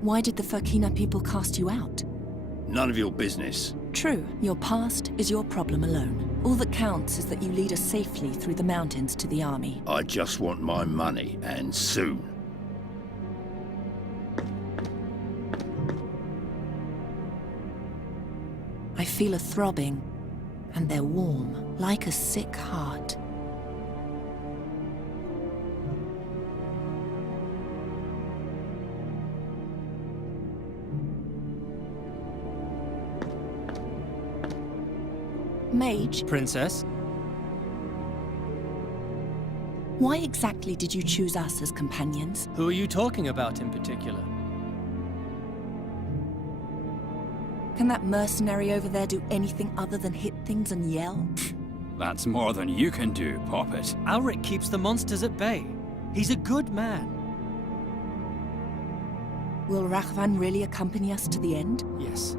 Why did the Furkina people cast you out? None of your business. True, your past is your problem alone. All that counts is that you lead us safely through the mountains to the army. I just want my money, and soon. I feel a throbbing, and they're warm, like a sick heart. Mage? Princess? Why exactly did you choose us as companions? Who are you talking about in particular? Can that mercenary over there do anything other than hit things and yell? That's more than you can do, Poppet. Alric keeps the monsters at bay. He's a good man. Will Rachvan really accompany us to the end? Yes.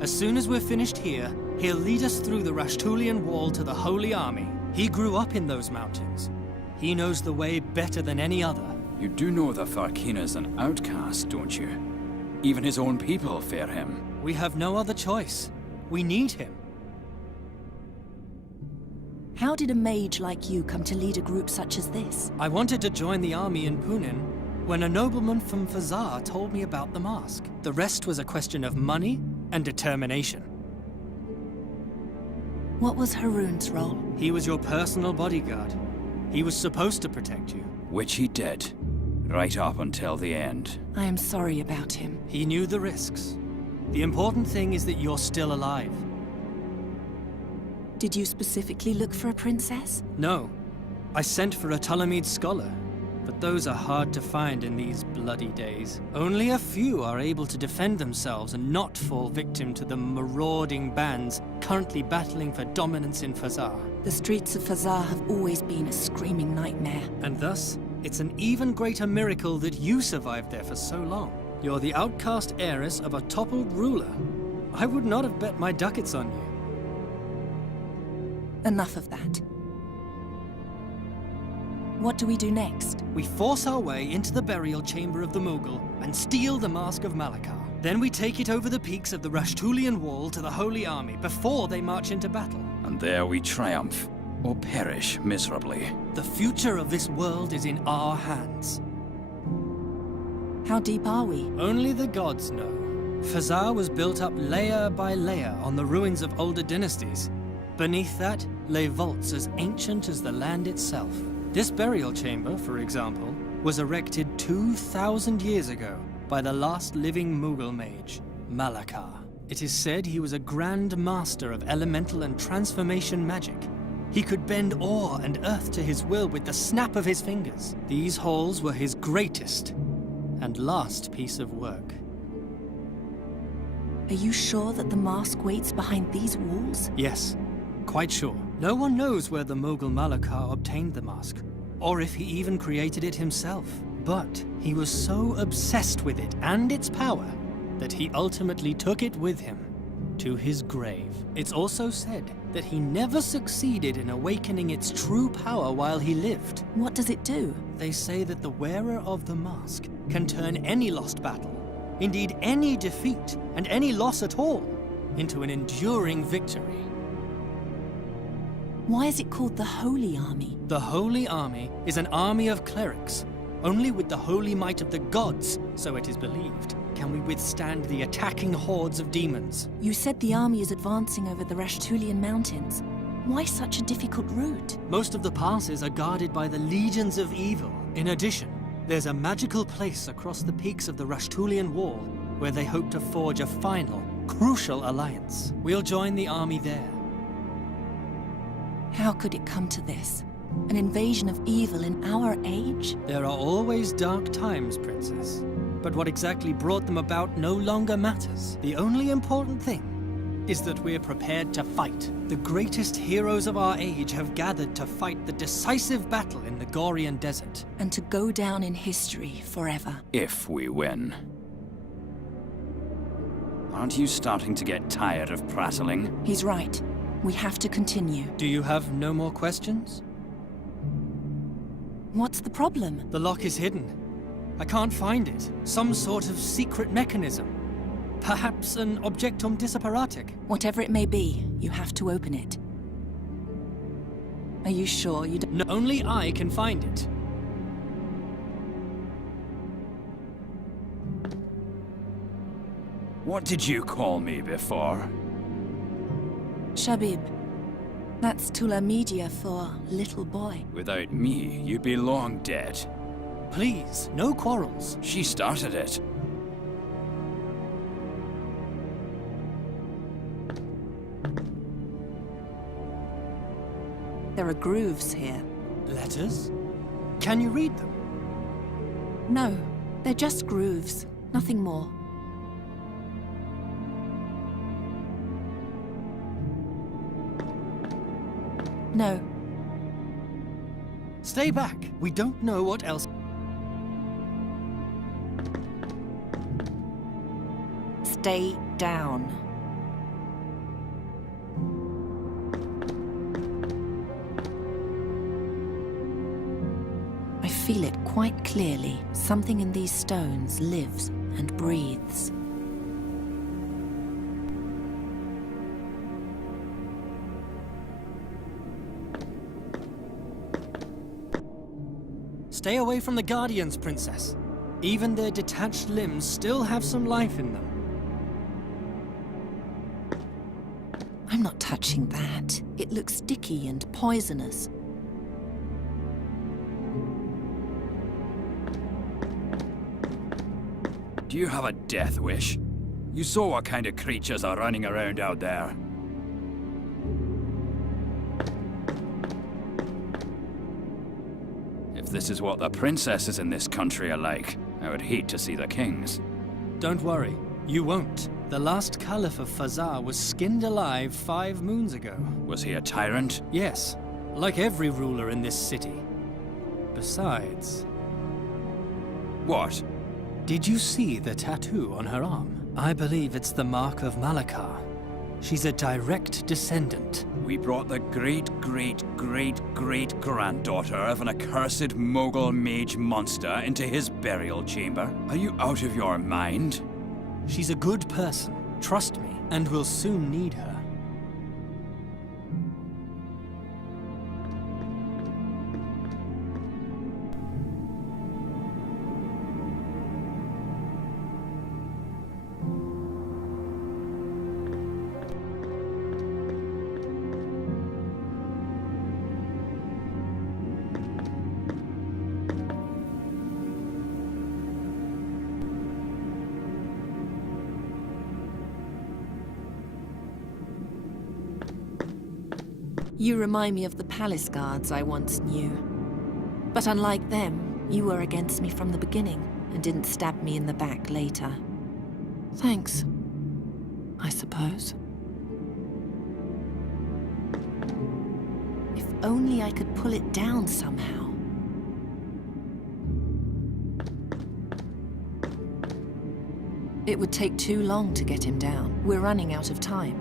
As soon as we're finished here, he'll lead us through the Rashtulian Wall to the Holy Army. He grew up in those mountains. He knows the way better than any other. You do know the Farkina's an outcast, don't you? Even his own people fear him. We have no other choice. We need him. How did a mage like you come to lead a group such as this? I wanted to join the army in Punin when a nobleman from Fazar told me about the mask. The rest was a question of money and determination. What was Haroon's role? He was your personal bodyguard. He was supposed to protect you. Which he did. Right up until the end. I am sorry about him. He knew the risks. The important thing is that you're still alive. Did you specifically look for a princess? No. I sent for a Ptolemede scholar, but those are hard to find in these bloody days. Only a few are able to defend themselves and not fall victim to the marauding bands currently battling for dominance in Fazar. The streets of Fazar have always been a screaming nightmare. And thus, it's an even greater miracle that you survived there for so long. You're the outcast heiress of a toppled ruler. I would not have bet my ducats on you. Enough of that. What do we do next? We force our way into the burial chamber of the Mughal and steal the Mask of Malakar. Then we take it over the peaks of the Rashtulian Wall to the Holy Army before they march into battle. And there we triumph, or perish miserably. The future of this world is in our hands. How deep are we? Only the gods know. Fazar was built up layer by layer on the ruins of older dynasties. Beneath that lay vaults as ancient as the land itself. This burial chamber, for example, was erected 2,000 years ago by the last living Mughal mage, Malakar. It is said he was a grand master of elemental and transformation magic. He could bend ore and earth to his will with the snap of his fingers. These halls were his greatest and last piece of work. Are you sure that the mask waits behind these walls? Yes, quite sure. No one knows where the Mughal Malakar obtained the mask, or if he even created it himself. But he was so obsessed with it and its power that he ultimately took it with him to his grave. It's also said that he never succeeded in awakening its true power while he lived. What does it do? They say that the wearer of the mask can turn any lost battle, indeed any defeat and any loss at all, into an enduring victory. Why is it called the Holy Army? The Holy Army is an army of clerics. Only with the holy might of the gods, so it is believed, can we withstand the attacking hordes of demons. You said the army is advancing over the Rashtulian mountains. Why such a difficult route? Most of the passes are guarded by the legions of evil. In addition, there's a magical place across the peaks of the Rashtulian Wall where they hope to forge a final, crucial alliance. We'll join the army there. How could it come to this? An invasion of evil in our age? There are always dark times, Princess. But what exactly brought them about no longer matters. The only important thing is that we're prepared to fight. The greatest heroes of our age have gathered to fight the decisive battle in the Gorian desert. And to go down in history forever. If we win. Aren't you starting to get tired of prattling? He's right. We have to continue. Do you have no more questions? What's the problem? The lock is hidden. I can't find it. Some sort of secret mechanism. Perhaps an objectum disapparatic. Whatever it may be, you have to open it. Are you sure you don't? No, only I can find it. What did you call me before? Shabib. That's Tula Media for little boy. Without me, you'd be long dead. Please, no quarrels. She started it. There are grooves here. Letters? Can you read them? No, they're just grooves. Nothing more. No. Stay back. We don't know what else. Stay down. I feel it quite clearly. Something in these stones lives and breathes. Stay away from the Guardians, Princess. Even their detached limbs still have some life in them. I'm not touching that. It looks sticky and poisonous. Do you have a death wish? You saw what kind of creatures are running around out there. If this is what the princesses in this country are like, I would hate to see the kings. Don't worry, you won't. The last Caliph of Fazar was skinned alive 5 moons ago. Was he a tyrant? Yes, like every ruler in this city. Besides... What? Did you see the tattoo on her arm? I believe it's the mark of Malakar. She's a direct descendant. We brought the great-great-great-great-granddaughter of an accursed Mogul mage monster into his burial chamber. Are you out of your mind? She's a good person, trust me, and we'll soon need her. You remind me of the palace guards I once knew. But unlike them, you were against me from the beginning and didn't stab me in the back later. Thanks, I suppose. If only I could pull it down somehow. It would take too long to get him down. We're running out of time.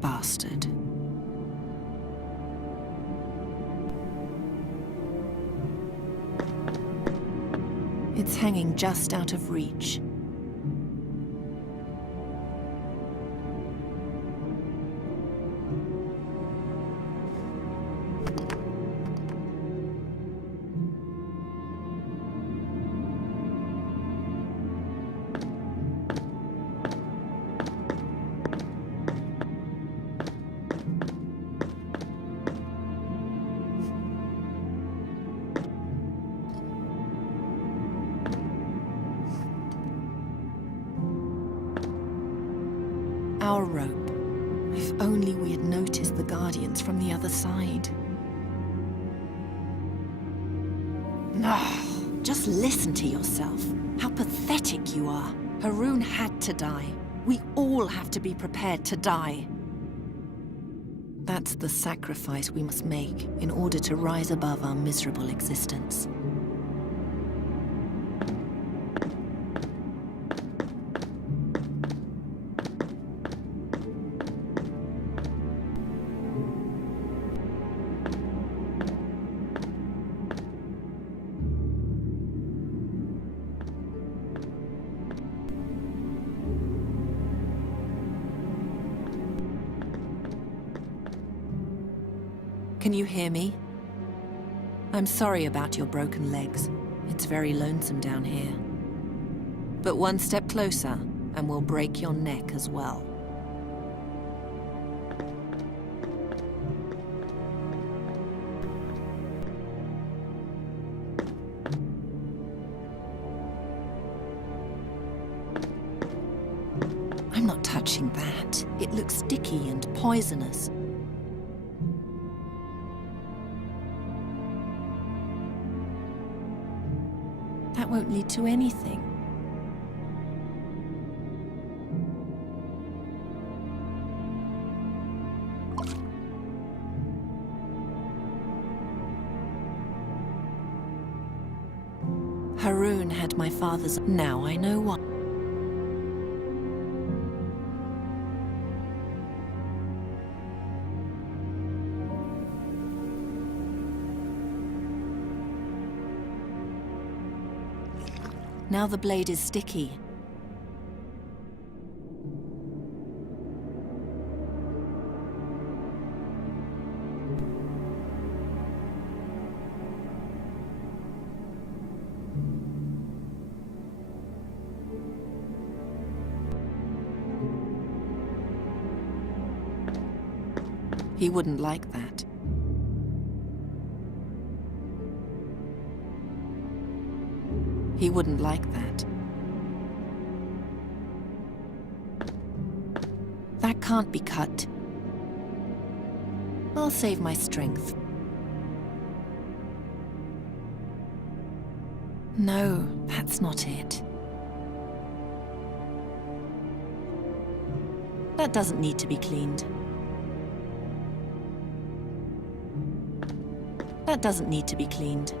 Bastard. It's hanging just out of reach. Our rope. If only we had noticed the Guardians from the other side. No, just listen to yourself. How pathetic you are. Haroon had to die. We all have to be prepared to die. That's the sacrifice we must make in order to rise above our miserable existence. Can you hear me? I'm sorry about your broken legs. It's very lonesome down here. But one step closer, and we'll break your neck as well. I'm not touching that. It looks sticky and poisonous. That won't lead to anything. Haroon had my father's... Now I know why. Now the blade is sticky. He wouldn't like that. He wouldn't like that. That can't be cut. I'll save my strength. No, that's not it. That doesn't need to be cleaned. That doesn't need to be cleaned.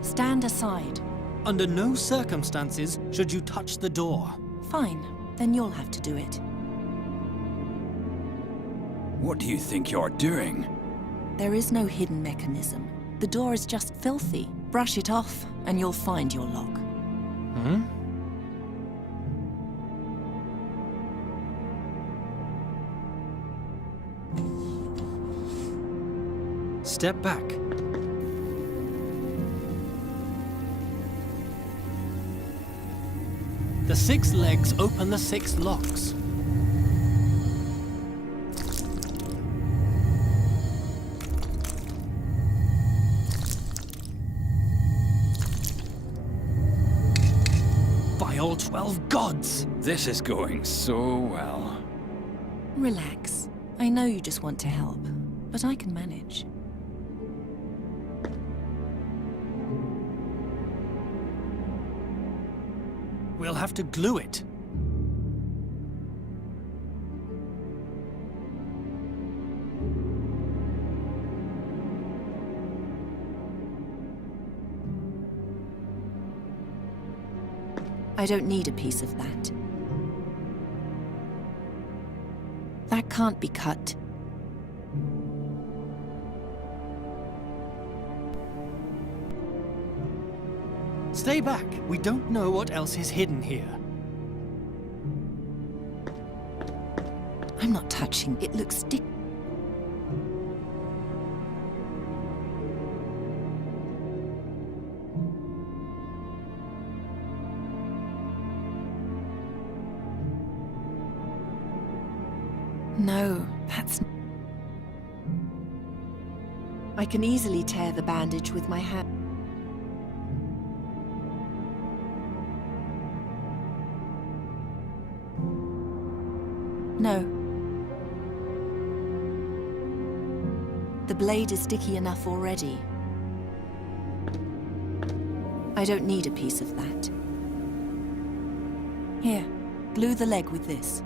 Stand aside. Under no circumstances should you touch the door. Fine, then you'll have to do it. What do you think you're doing? There is no hidden mechanism. The door is just filthy. Brush it off, and you'll find your lock. Hmm? Step back. The 6 legs open the 6 locks. By all 12 gods! This is going so well. Relax. I know you just want to help, but I can manage. We'll have to glue it. I don't need a piece of that. That can't be cut. Stay back. We don't know what else is hidden here. I'm not touching. It looks sticky. No, that's... I can easily tear the bandage with my hand. No. The blade is sticky enough already. I don't need a piece of that. Here, glue the leg with this.